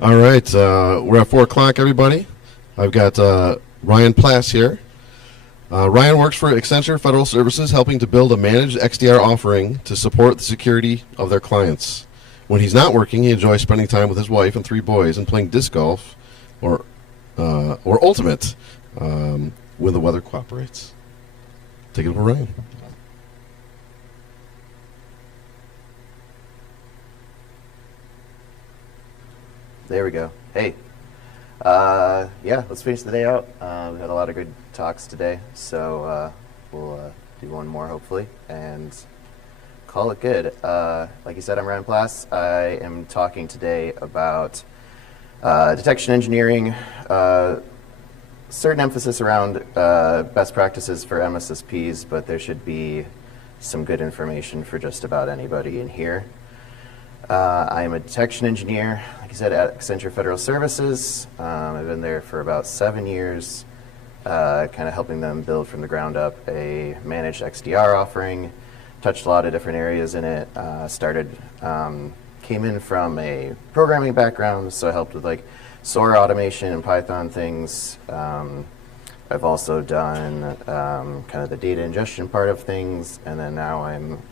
All right, we're at 4 o'clock, everybody. I've got Ryan Plas here. Ryan works for Accenture Federal Services, helping to build a managed XDR offering to support the security of their clients. When he's not working, he enjoys spending time with his wife and 3 boys and playing disc golf or Ultimate when the weather cooperates. Take it over, Ryan. There we go. Hey. Yeah, let's finish the day out. We had a lot of good talks today, so we'll do one more hopefully and call it good. Like you said, I'm Ryan Plas. I am talking today about detection engineering, certain emphasis around best practices for MSSPs, but there should be some good information for just about anybody in here. I am a detection engineer, like I said, at Accenture Federal Services. I've been there for about 7 years, kind of helping them build from the ground up a managed XDR offering. Touched a lot of different areas in it. Came in from a programming background, so I helped with like SOAR automation and Python things. I've also done kind of the data ingestion part of things, and then now I'm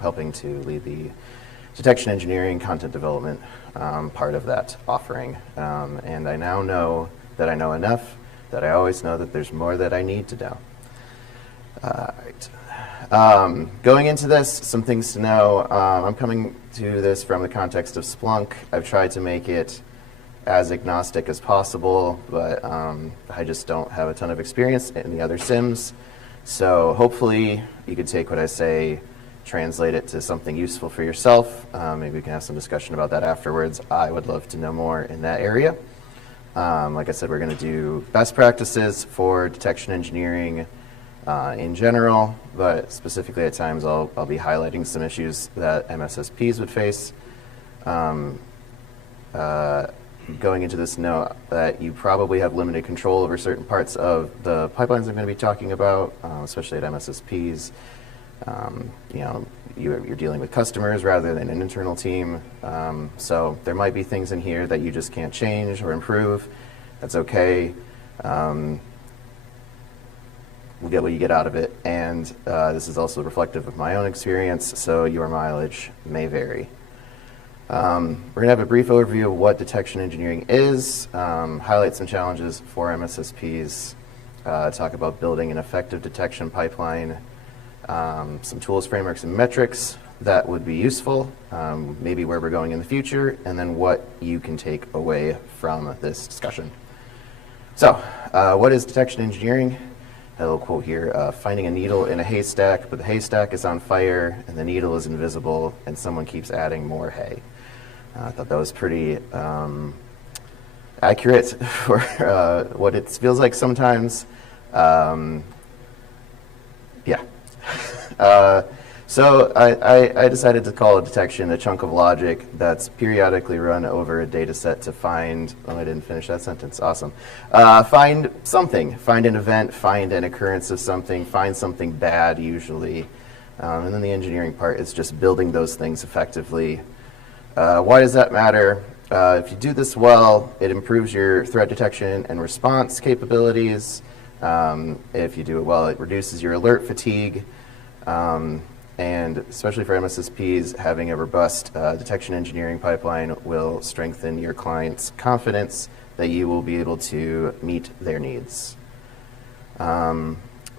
helping to lead the detection engineering, content development part of that offering. And I now know that I know enough that I always know that there's more that I need to know. Going into this, some things to know. I'm coming to this from the context of Splunk. I've tried to make it as agnostic as possible, but I just don't have a ton of experience in the other SIMs. So hopefully you could take what I say, translate it to something useful for yourself. Maybe we can have some discussion about that afterwards. I would love to know more in that area. Like I said, we're going to do best practices for detection engineering in general, but specifically at times I'll be highlighting some issues that MSSPs would face. Going into this, know that you probably have limited control over certain parts of the pipelines I'm going to be talking about, especially at MSSPs. You're dealing with customers rather than an internal team. So there might be things in here that you just can't change or improve. That's okay. We'll get what you get out of it. And this is also reflective of my own experience, so your mileage may vary. We're going to have a brief overview of what detection engineering is, highlight some challenges for MSSPs, talk about building an effective detection pipeline, some tools, frameworks, and metrics that would be useful, maybe where we're going in the future, and then what you can take away from this discussion. So, what is detection engineering? A little quote here, finding a needle in a haystack, but the haystack is on fire, and the needle is invisible, and someone keeps adding more hay. I thought that was pretty accurate for what it feels like sometimes. Yeah. So I decided to call a detection a chunk of logic that's periodically run over a data set to find, oh, I didn't finish that sentence, awesome. Find something, find an event, find an occurrence of something, find something bad usually. And then the engineering part is just building those things effectively. Why does that matter? If you do this well, it improves your threat detection and response capabilities. If you do it well, it reduces your alert fatigue. And especially for MSSPs, having a robust detection engineering pipeline will strengthen your client's confidence that you will be able to meet their needs. For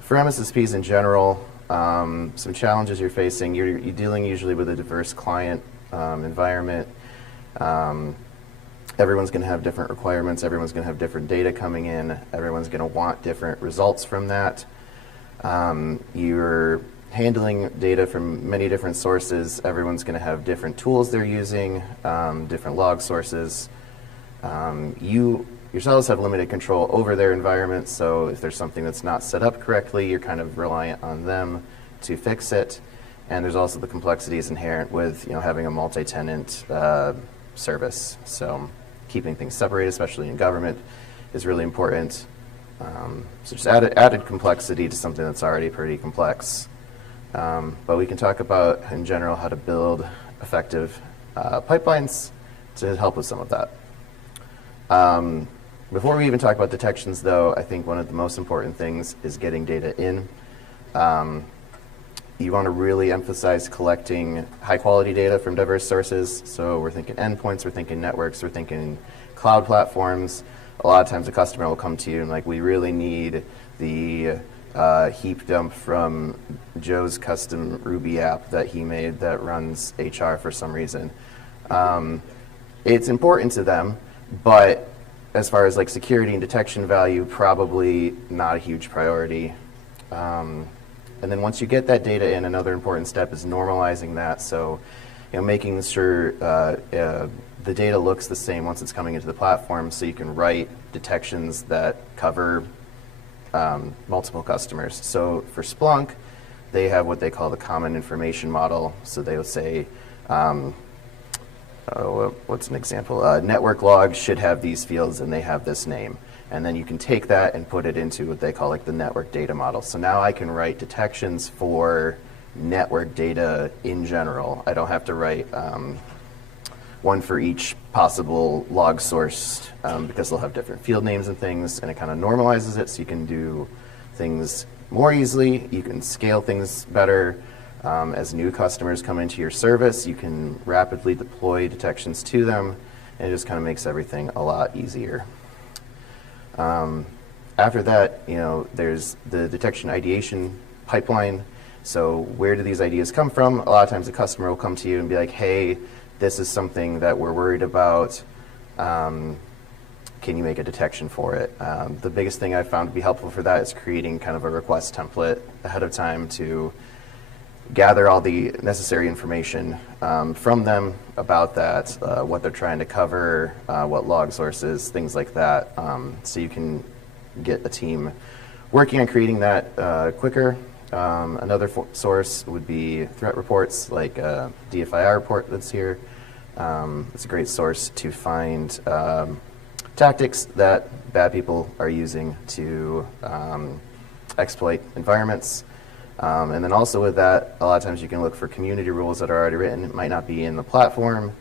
MSSPs in general, some challenges you're facing, you're dealing usually with a diverse client environment. Everyone's going to have different requirements. Everyone's going to have different data coming in. Everyone's going to want different results from that. You're handling data from many different sources. Everyone's going to have different tools they're using, different log sources. You yourselves have limited control over their environment, so if there's something that's not set up correctly, you're kind of reliant on them to fix it. And there's also the complexities inherent with having a multi-tenant service. So keeping things separated, especially in government, is really important. So just added complexity to something that's already pretty complex. But we can talk about, in general, how to build effective pipelines to help with some of that. Before we even talk about detections, though, I think one of the most important things is getting data in. You want to really emphasize collecting high-quality data from diverse sources. So we're thinking endpoints, we're thinking networks, we're thinking cloud platforms. A lot of times a customer will come to you and like, we really need the heap dump from Joe's custom Ruby app that he made that runs HR for some reason. It's important to them, but as far as like security and detection value, probably not a huge priority. And then once you get that data in, another important step is normalizing that. So, making sure the data looks the same once it's coming into the platform, so you can write detections that cover multiple customers. So for Splunk, they have what they call the common information model. So they will say, what's an example? Network logs should have these fields and they have this name. And then you can take that and put it into what they call like the network data model. So now I can write detections for network data in general. I don't have to write one for each possible log source because they'll have different field names and things, and it kind of normalizes it so you can do things more easily. You can scale things better. As new customers come into your service, you can rapidly deploy detections to them, and it just kind of makes everything a lot easier. After that, there's the detection ideation pipeline. So where do these ideas come from? A lot of times the customer will come to you and be like, hey, this is something that we're worried about. Can you make a detection for it? The biggest thing I found to be helpful for that is creating kind of a request template ahead of time to gather all the necessary information from them about that, what they're trying to cover, what log sources, things like that, so you can get a team working on creating that quicker. Another source would be threat reports, like DFIR report that's here. It's a great source to find tactics that bad people are using to exploit environments. And then also with that, a lot of times you can look for community rules that are already written. It might not be in the platform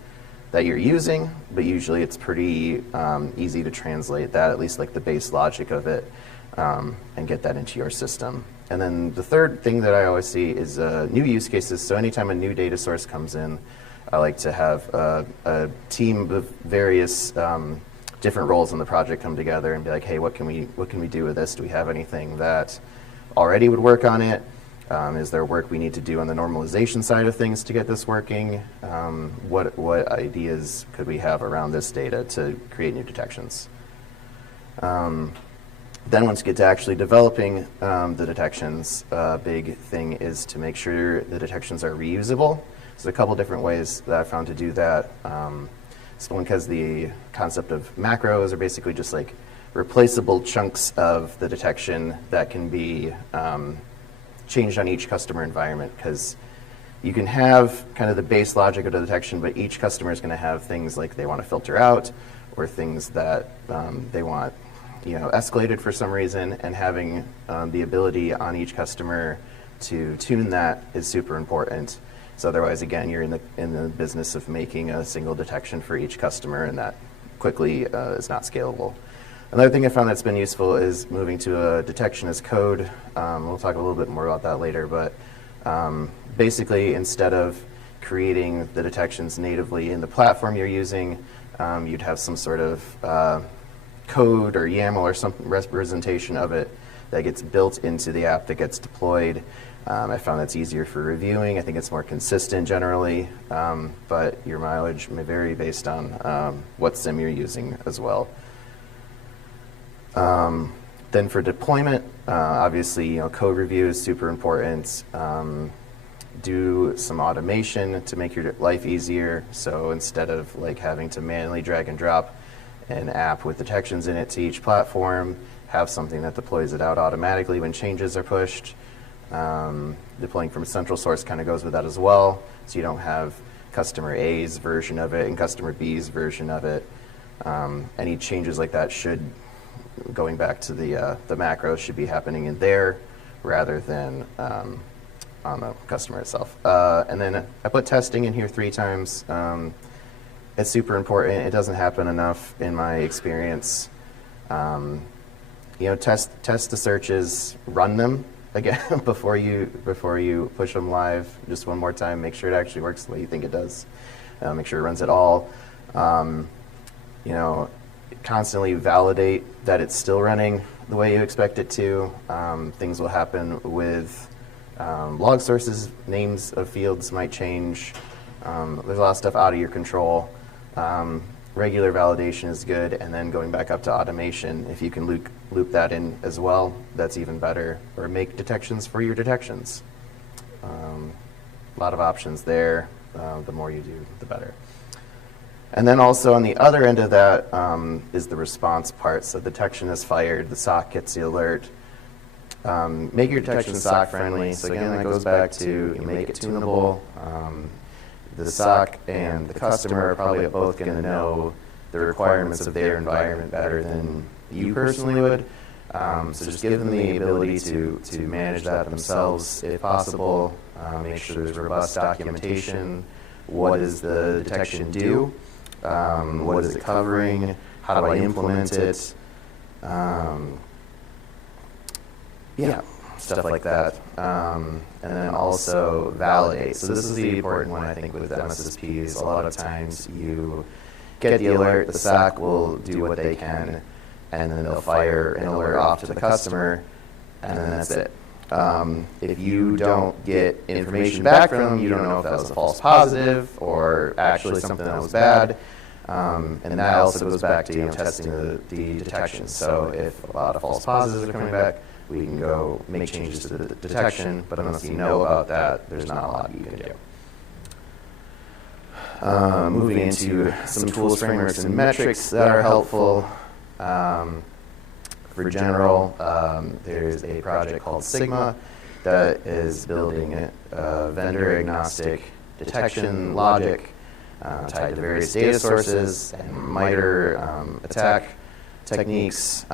that you're using, but usually it's pretty easy to translate that, at least like the base logic of it, and get that into your system. And then the third thing that I always see is new use cases. So anytime a new data source comes in, I like to have a team of various different roles in the project come together and be like, hey, what can we do with this? Do we have anything that already would work on it? Is there work we need to do on the normalization side of things to get this working? What ideas could we have around this data to create new detections? Then once you get to actually developing the detections, a big thing is to make sure the detections are reusable. So a couple different ways that I found to do that. Splunk has the concept of macros, are basically just like replaceable chunks of the detection that can be changed on each customer environment, because you can have kind of the base logic of the detection, but each customer is going to have things like they want to filter out or things that they want escalated for some reason, and having the ability on each customer to tune that is super important. So otherwise, again, you're in the business of making a single detection for each customer, and that quickly is not scalable. Another thing I found that's been useful is moving to a detection as code. We'll talk a little bit more about that later, but basically instead of creating the detections natively in the platform you're using, you'd have some sort of code or YAML or some representation of it that gets built into the app that gets deployed. I found that's easier for reviewing. I think it's more consistent generally, but your mileage may vary based on what SIM you're using as well. Then for deployment, obviously, code review is super important. Do some automation to make your life easier. So instead of like having to manually drag and drop an app with detections in it to each platform, have something that deploys it out automatically when changes are pushed. Deploying from a central source kind of goes with that as well. So you don't have customer A's version of it and customer B's version of it. Any changes like that should, going back to the macros, should be happening in there rather than on the customer itself. And then I put testing in here 3 times. It's super important. It doesn't happen enough in my experience. Test the searches, run them again before you push them live. Just one more time, make sure it actually works the way you think it does. Make sure it runs at all. Constantly validate that it's still running the way you expect it to. Things will happen with log sources, names of fields might change. There's a lot of stuff out of your control. Regular validation is good, and then going back up to automation, if you can loop that in as well, that's even better. Or make detections for your detections. A lot of options there. The more you do, the better. And then also on the other end of that is the response part. So detection is fired, the SOC gets the alert. Make your detection SOC friendly. So again, that goes back to you make it tunable. The SOC and the customer are probably both going to know the requirements of their environment better than you personally would. So just give them the ability to manage that themselves if possible. Make sure there's robust documentation. What does the detection do? What is it covering? How do I implement it? Stuff like that. And then also validate. So this is the important one, I think, with MSSPs. A lot of times you get the alert, the SOC will do what they can, and then they'll fire an alert off to the customer, and then that's it. If you don't get information back from them, you don't know if that was a false positive or actually something that was bad. And that also goes back to testing the detection. So if a lot of false positives are coming back, we can go make changes to the detection, but unless you know about that, there's not a lot you can do. Moving into some tools, frameworks, and metrics that are helpful. For general, there's a project called Sigma that is building a vendor-agnostic detection logic tied to various data sources and MITRE attack techniques.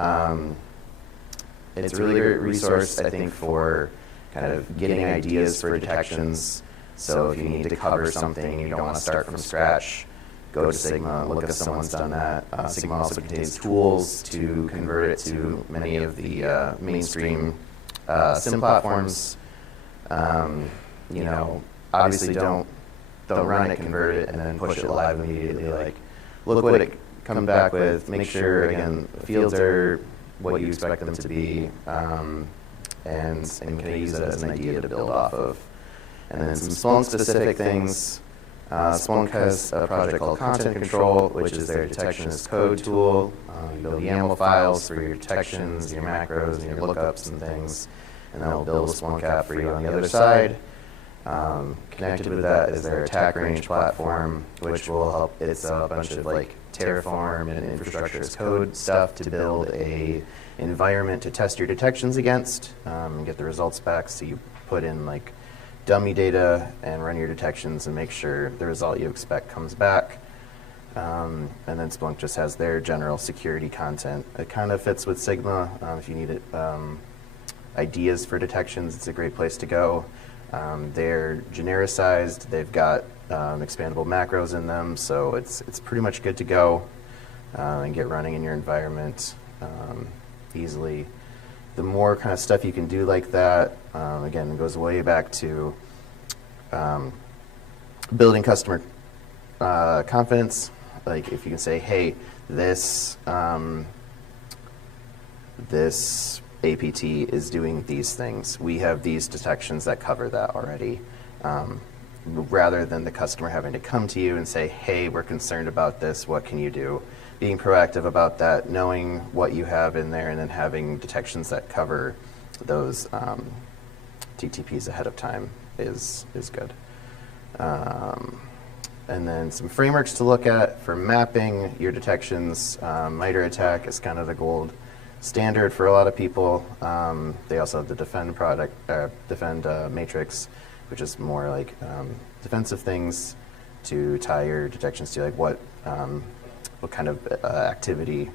It's a really great resource, I think, for kind of getting ideas for detections. So if you need to cover something and you don't want to start from scratch, go to Sigma, look if someone's done that. Sigma also contains tools to convert it to many of the mainstream SIM platforms. Obviously don't run it, convert it, and then push it live immediately. Like, look what it comes back with. Make sure, again, the fields are what you expect them to be, and kind of use it as an idea to build off of. And then some Splunk-specific things. Splunk has a project called Content Control, which is their detection as code tool. You build YAML files for your detections, your macros, and your lookups and things, and they'll build a Splunk app for you on the other side. Connected with that is their attack range platform, which will help. It's a bunch of like Terraform and infrastructure as code stuff to build a environment to test your detections against, and get the results back. So you put in like dummy data and run your detections and make sure the result you expect comes back. And then Splunk just has their general security content. It kind of fits with Sigma. If you need ideas for detections, it's a great place to go. They're genericized. They've got expandable macros in them, so it's pretty much good to go and get running in your environment easily. The more kind of stuff you can do like that, again, it goes way back to building customer confidence. Like if you can say, hey, this APT is doing these things. We have these detections that cover that already. Rather than the customer having to come to you and say, hey, we're concerned about this, what can you do? Being proactive about that, knowing what you have in there, and then having detections that cover those TTPs ahead of time is good. And then some frameworks to look at for mapping your detections. MITRE attack is kind of the gold standard for a lot of people. They also have the defend matrix, which is more like defensive things to tie your detections to, like what kind of activity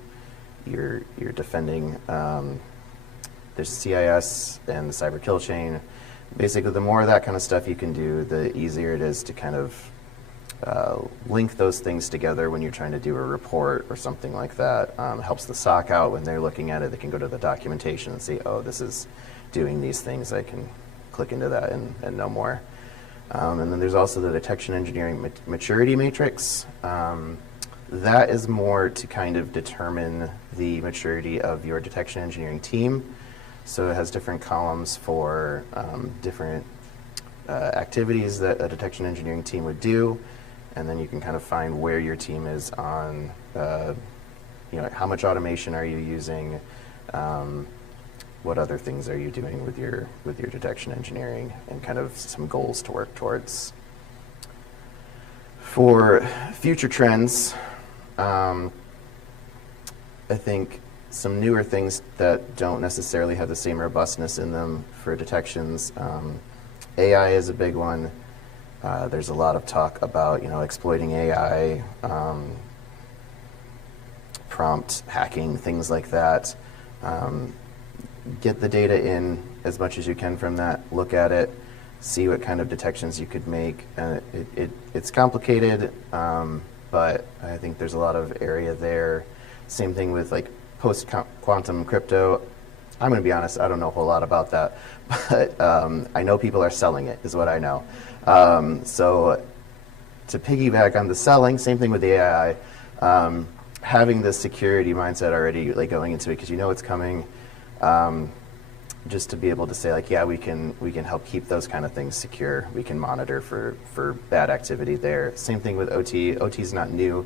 you're defending. There's CIS and the cyber kill chain. Basically, the more of that kind of stuff you can do, the easier it is to kind of link those things together when you're trying to do a report or something like that. Helps the SOC out when they're looking at it. They can go to the documentation and see, oh, this is doing these things. I can click into that and know more. And then there's also the detection engineering maturity matrix. That is more to kind of determine the maturity of your detection engineering team. So it has different columns for different activities that a detection engineering team would do, and then you can kind of find where your team is on, how much automation are you using, what other things are you doing with your detection engineering, and kind of some goals to work towards. For future trends, I think some newer things that don't necessarily have the same robustness in them for detections. AI is a big one. There's a lot of talk about exploiting AI, prompt hacking, things like that. Get the data in as much as you can from that. Look at it, see what kind of detections you could make. It's complicated, but I think there's a lot of area there. Same thing with like post-quantum crypto. I'm going to be honest, I don't know a whole lot about that, but I know people are selling it, is what I know. So to piggyback on the selling, same thing with the AI, having this security mindset already like going into it, because you know it's coming, just to be able to say like, yeah, we can help keep those kind of things secure. We can monitor for bad activity there. Same thing with OT. OT is not new,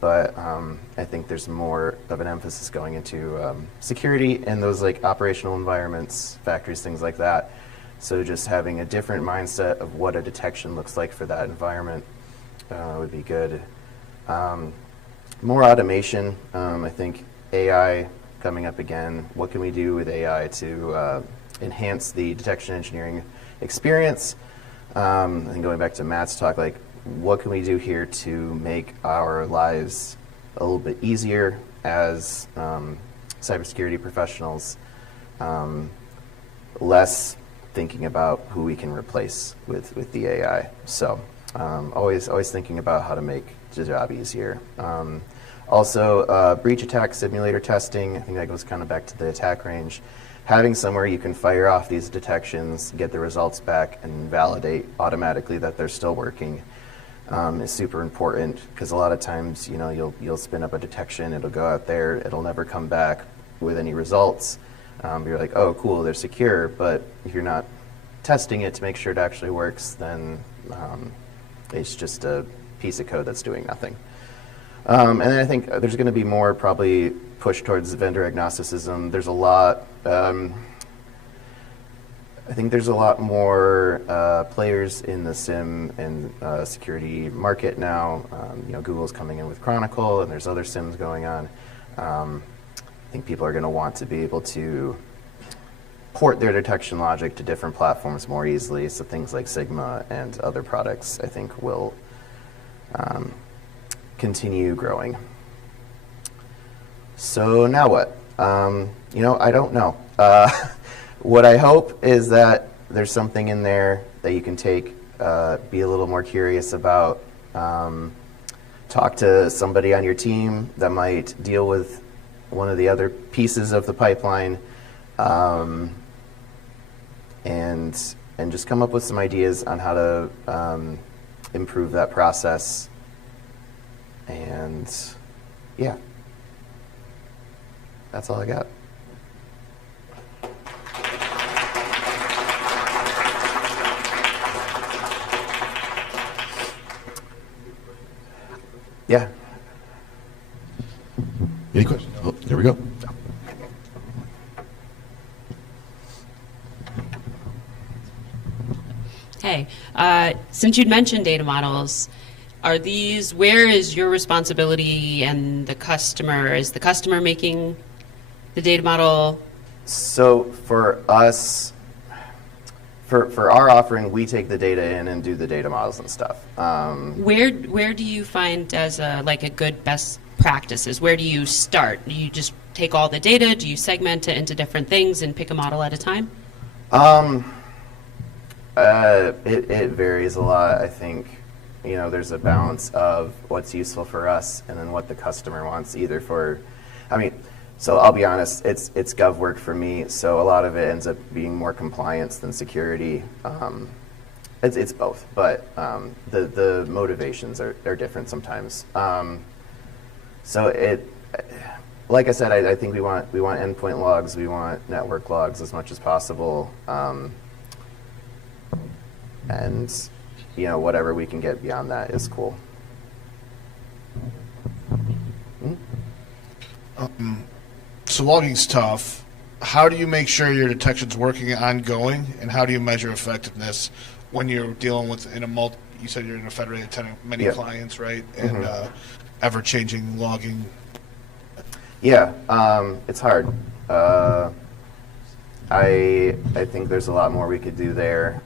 but I think there's more of an emphasis going into security in those like operational environments, factories, things like that. So just having a different mindset of what a detection looks like for that environment would be good. More automation. I think AI coming up again. What can we do with AI to enhance the detection engineering experience? And going back to Matt's talk, like, what can we do here to make our lives a little bit easier as cybersecurity professionals, less thinking about who we can replace with the AI. So always thinking about how to make the job easier. Also, breach attack simulator testing. I think that goes kind of back to the attack range. Having somewhere you can fire off these detections, get the results back, and validate automatically that they're still working is super important, because a lot of times, you'll spin up a detection, it'll go out there, it'll never come back with any results. You're like, oh, cool, they're secure, but if you're not testing it to make sure it actually works, then it's just a piece of code that's doing nothing. And then I think there's going to be more probably push towards vendor agnosticism. There's a lot. I think there's a lot more players in the SIM and security market now. Google's coming in with Chronicle, and there's other SIMs going on. I think people are going to want to be able to port their detection logic to different platforms more easily. So things like Sigma and other products, I think, will continue growing. So now what? I don't know. What I hope is that there's something in there that you can take, be a little more curious about, talk to somebody on your team that might deal with one of the other pieces of the pipeline, and just come up with some ideas on how to improve that process. And yeah, that's all I got. Yeah. Any questions? Oh, there we go. Hey, since you'd mentioned data models, where is your responsibility and the customer? Is the customer making the data model? So for us, for our offering, we take the data in and do the data models and stuff. Where do you find as a good best practices? Where do you start? Do you just take all the data? Do you segment it into different things and pick a model at a time? It varies a lot. I think there's a balance of what's useful for us and then what the customer wants, either for, so I'll be honest, it's gov work for me, so a lot of it ends up being more compliance than security. It's both, but the motivations are different sometimes. So like I said, I think we want endpoint logs, we want network logs as much as possible, and whatever we can get beyond that is cool. So logging's tough. How do you make sure your detection's working and ongoing, and how do you measure effectiveness when you're dealing with you said you're in a federated tenant, many clients, right? And ever-changing logging. Yeah, it's hard. I think there's a lot more we could do there.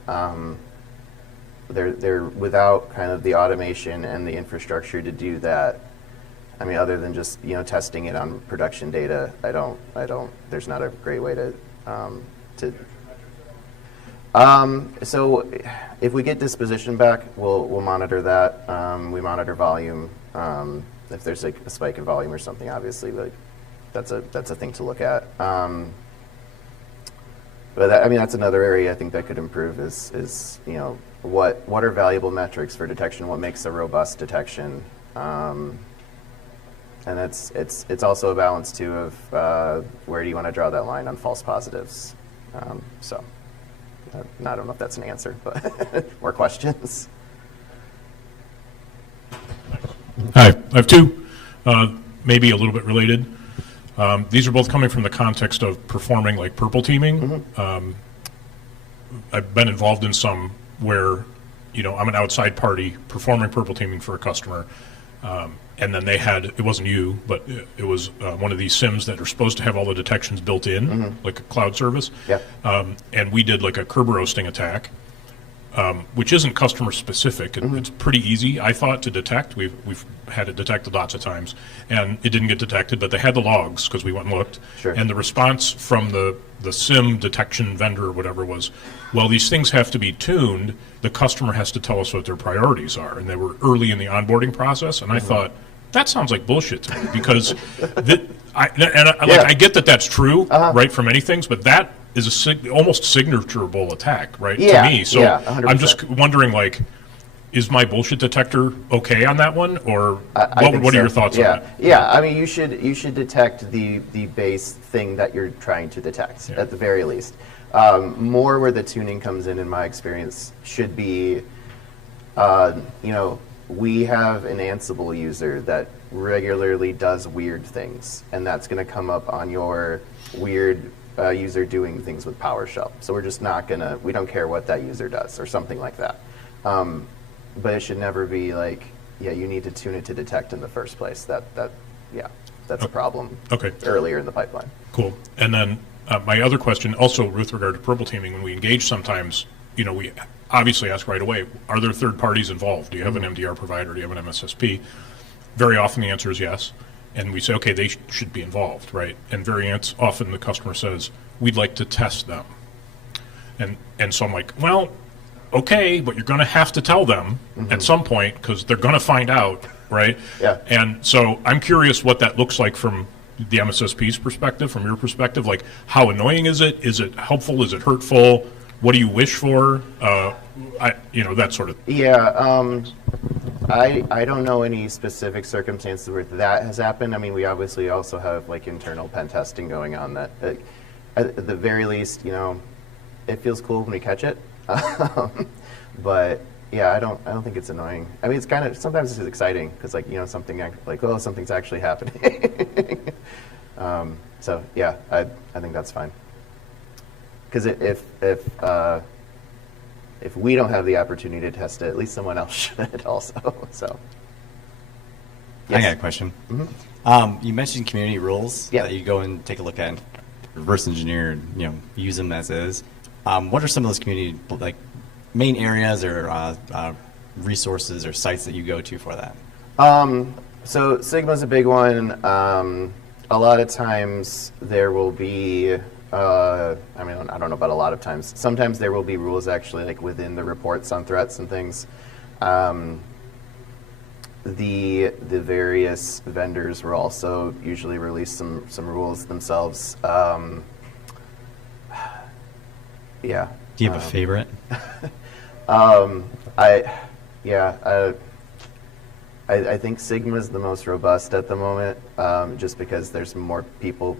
Without kind of the automation and the infrastructure to do that, other than just testing it on production data, there's not a great way to. So if we get disposition back, we'll monitor that. We monitor volume. If there's like a spike in volume or something, obviously, that's a thing to look at. But that's another area I think that could improve is what are valuable metrics for detection? What makes a robust detection? And it's also a balance too of where do you want to draw that line on false positives? So I don't know if that's an answer, but more questions. Hi, I have two, maybe a little bit related. These are both coming from the context of performing like purple teaming. I've been involved in some where, I'm an outside party performing purple teaming for a customer. And then they had, it wasn't you, but it was one of these SIMs that are supposed to have all the detections built in, like a cloud service. Yeah. And we did like a curb roasting attack, which isn't customer specific. It's pretty easy, I thought, to detect. We've had it detected lots of times, and it didn't get detected, but they had the logs because we went and looked. Sure. And the response from the SIM detection vendor or whatever was, well, these things have to be tuned. The customer has to tell us what their priorities are. And they were early in the onboarding process, and I thought, that sounds like bullshit to me because I get that that's true, right, for many things, but that is almost signaturable attack, right, to me. So I'm just wondering, like, is my bullshit detector okay on that one, or what are your thoughts on that? Yeah, you should detect the base thing that you're trying to detect at the very least. More where the tuning comes in my experience, should be, we have an Ansible user that regularly does weird things, and that's going to come up on your weird user doing things with PowerShell. So we're just not we don't care what that user does or something like that. But it should never be like, you need to tune it to detect in the first place. That's a problem earlier in the pipeline. Cool. And then my other question, also with regard to purple teaming, when we engage sometimes, we obviously ask right away, are there third parties involved? Do you have an MDR provider? Do you have an MSSP? Very often the answer is yes. And we say, okay, they should be involved, right? And very often the customer says, we'd like to test them. And so I'm like, well, okay, but you're going to have to tell them at some point because they're going to find out, right? Yeah. And so I'm curious what that looks like from the MSSP's perspective, from your perspective. Like, how annoying is it? Is it helpful? Is it hurtful? What do you wish for? That sort of thing. Yeah, I don't know any specific circumstances where that has happened. We obviously also have like internal pen testing going on that, at the very least, it feels cool when we catch it. But yeah, I don't think it's annoying. It's kind of, sometimes it's exciting because something's actually happening. So yeah, I think that's fine. Because if we don't have the opportunity to test it, at least someone else should also. So, yes. I got a question. You mentioned community rules that you go and take a look at, reverse engineer, and use them as is. What are some of those community main areas or resources or sites that you go to for that? So Sigma's a big one. A lot of times there will be. I don't know about a lot of times. Sometimes there will be rules actually within the reports on threats and things. the various vendors will also usually release some rules themselves. Yeah. Do you have a favorite? I think Sigma is the most robust at the moment, just because there's more people.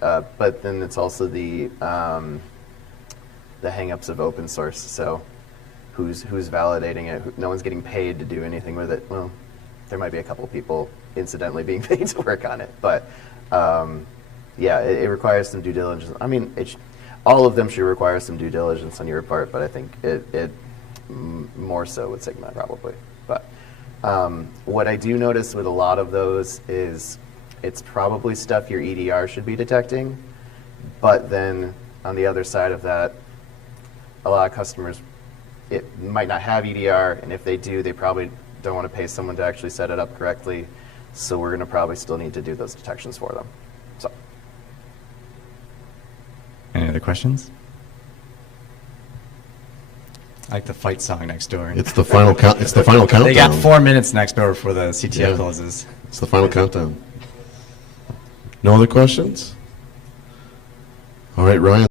But then it's also the hang-ups of open source. So who's validating it? No one's getting paid to do anything with it. Well, there might be a couple people incidentally being paid to work on it, but yeah, it requires some due diligence. I mean, all of them should require some due diligence on your part, but I think it more so with Sigma probably. But what I do notice with a lot of those is it's probably stuff your EDR should be detecting, but then on the other side of that, a lot of customers, it might not have EDR, and if they do, they probably don't want to pay someone to actually set it up correctly, so we're going to probably still need to do those detections for them. So. Any other questions? I like the fight song next door. It's the final count. It's the final countdown. They got 4 minutes next door before the CTO Yeah. closes. It's the final countdown. No other questions? All right, Ryan.